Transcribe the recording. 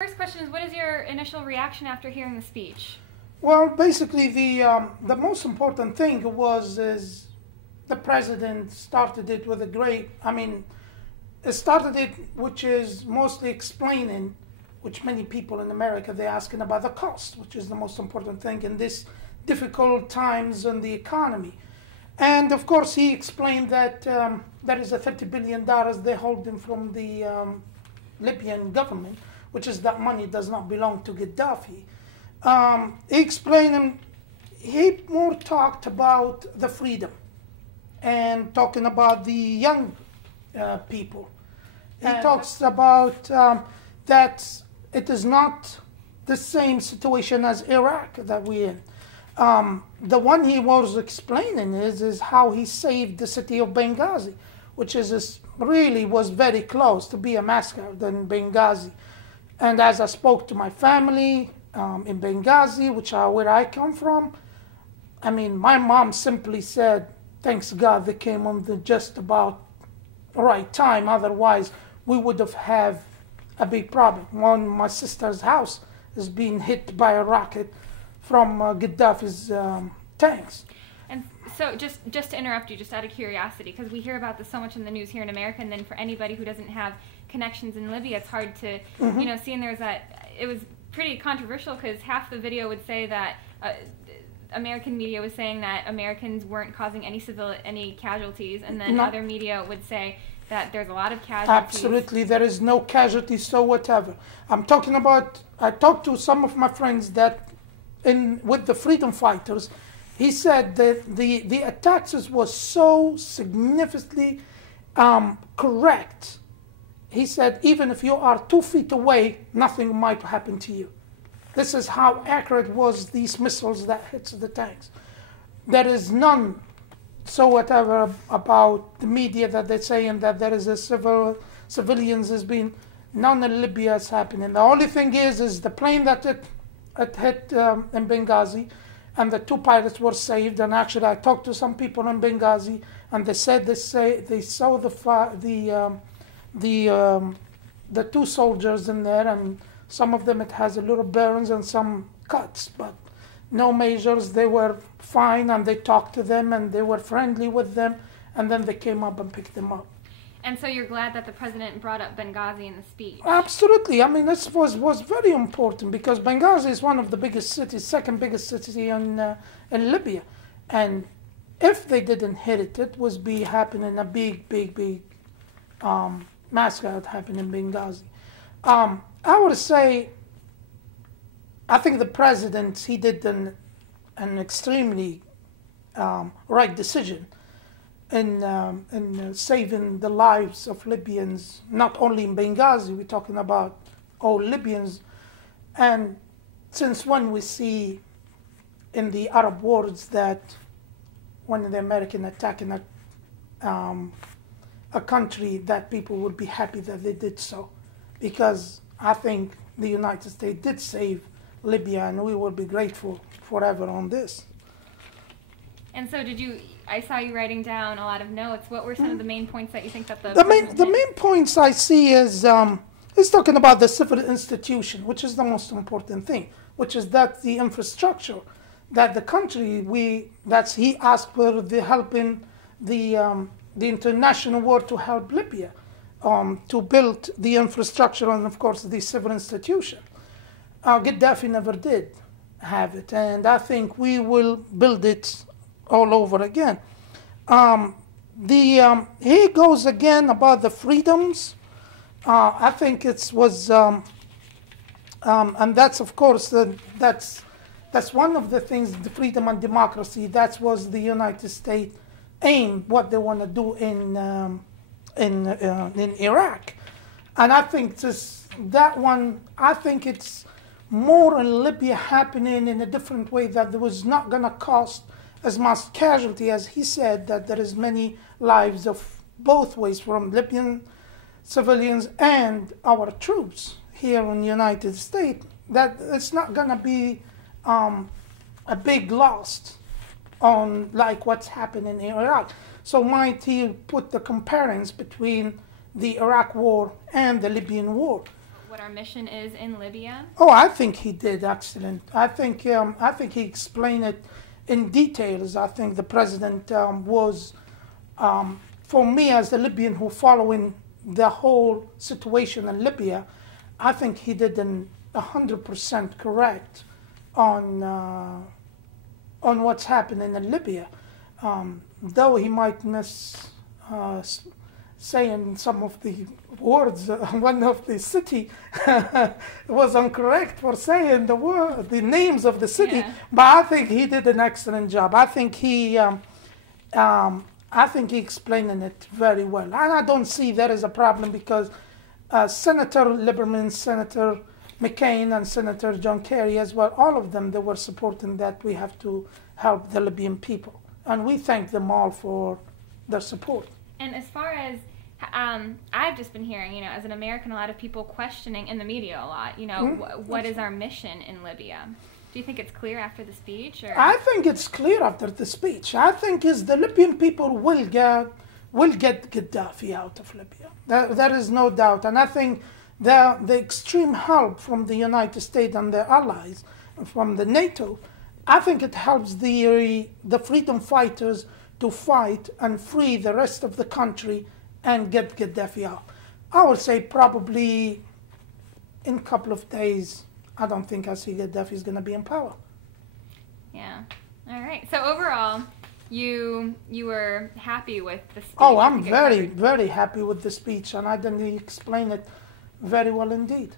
First question is, what is your initial reaction after hearing the speech? Well, basically, the most important thing is the president started it with a great. I mean, it started it, which is mostly explaining, which many people in America they're asking about the cost, which is the most important thing in this difficult times in the economy. And of course, he explained that there is a $30 billion they holding from the Libyan government, which is that money does not belong to Gaddafi. He explained, he more talked about the freedom and talking about the young people. He talks about that it is not the same situation as Iraq that we're in. The one he was explaining is how he saved the city of Benghazi, which really was very close to be a massacre in Benghazi. And as I spoke to my family in Benghazi, where I come from, I mean, my mom simply said, thanks God they came on the just about right time. Otherwise, we would have had a big problem. My sister's house is being hit by a rocket from Gaddafi's tanks. And so just to interrupt you, just out of curiosity, because we hear about this so much in the news here in America, and then for anybody who doesn't have connections in Libya, it's hard to, see, and it was pretty controversial because half the video would say that American media was saying that Americans weren't causing any casualties, and then other media would say that there's a lot of casualties. Absolutely, there is no casualties, so whatever. I talked to some of my friends that with the freedom fighters. He said that the attacks was so significantly correct. He said, even if you are 2 feet away, nothing might happen to you. This is how accurate was these missiles that hits the tanks. There is none so whatever about the media that they're saying that there is a civilians has been, none in Libya is happening. The only thing is the plane that it hit in Benghazi, and the 2 pilots were saved. And actually, I talked to some people in Benghazi, and they said they saw the 2 soldiers in there, and some of them it has a little burns and some cuts, but no measures. They were fine, and they talked to them, and they were friendly with them, and then they came up and picked them up. And so you're glad that the president brought up Benghazi in the speech? Absolutely. I mean, this was very important because Benghazi is one of the biggest cities, second biggest city in Libya. And if they didn't hit it, it would be happening a big massacre that happened in Benghazi. I would say, I think the president, he did an extremely right decision in saving the lives of Libyans, not only in Benghazi, we're talking about all Libyans. And since when we see in the Arab wars that when the American attacking a country, that people would be happy that they did so. Because I think the United States did save Libya, and we will be grateful forever on this. And so I saw you writing down a lot of notes. What were some of the main points that you think that the main points I see is talking about the civil institution, which is the most important thing, which is that the infrastructure that the country he asked for the helping the international world to help Libya to build the infrastructure and of course the civil institution. Gaddafi never did have it, and I think we will build it all over again. He goes again about the freedoms. I think it was, and that's of course that's one of the things. The freedom and democracy. That was the United States aim. What they want to do in Iraq, and I think that one. I think it's more in Libya happening in a different way that there was not going to cost as much casualty as he said, that there is many lives of both ways from Libyan civilians and our troops here in the United States, that it's not going to be a big loss on like what's happening in Iraq. So might he put the comparisons between the Iraq war and the Libyan war. what our mission is in Libya? Oh, I think he did excellent. I think he explained it in details. I think the president was, for me as a Libyan who following the whole situation in Libya, I think he did 100% correct on what's happening in Libya. Though he might miss saying some of the words, one of the city was incorrect for saying the names of the city, Yeah. but I think he did an excellent job. I think he explained it very well, and I don't see there is a problem because Senator Lieberman, Senator McCain, and Senator John Kerry as well, all of them, they were supporting that we have to help the Libyan people, and we thank them all for their support. And as far as I've just been hearing, as an American, a lot of people questioning in the media a lot, what is our mission in Libya? Do you think it's clear after the speech? Or? I think it's clear after the speech. I think the Libyan people will get Gaddafi out of Libya. There is no doubt. And I think the extreme help from the United States and their allies, from the NATO, I think it helps the freedom fighters to fight and free the rest of the country and get Gaddafi out. I would say probably in a couple of days, I don't think I see Gaddafi is going to be in power. Yeah. All right. So overall, you were happy with the speech? Oh, I'm very, very happy with the speech, and I didn't explain it very well indeed.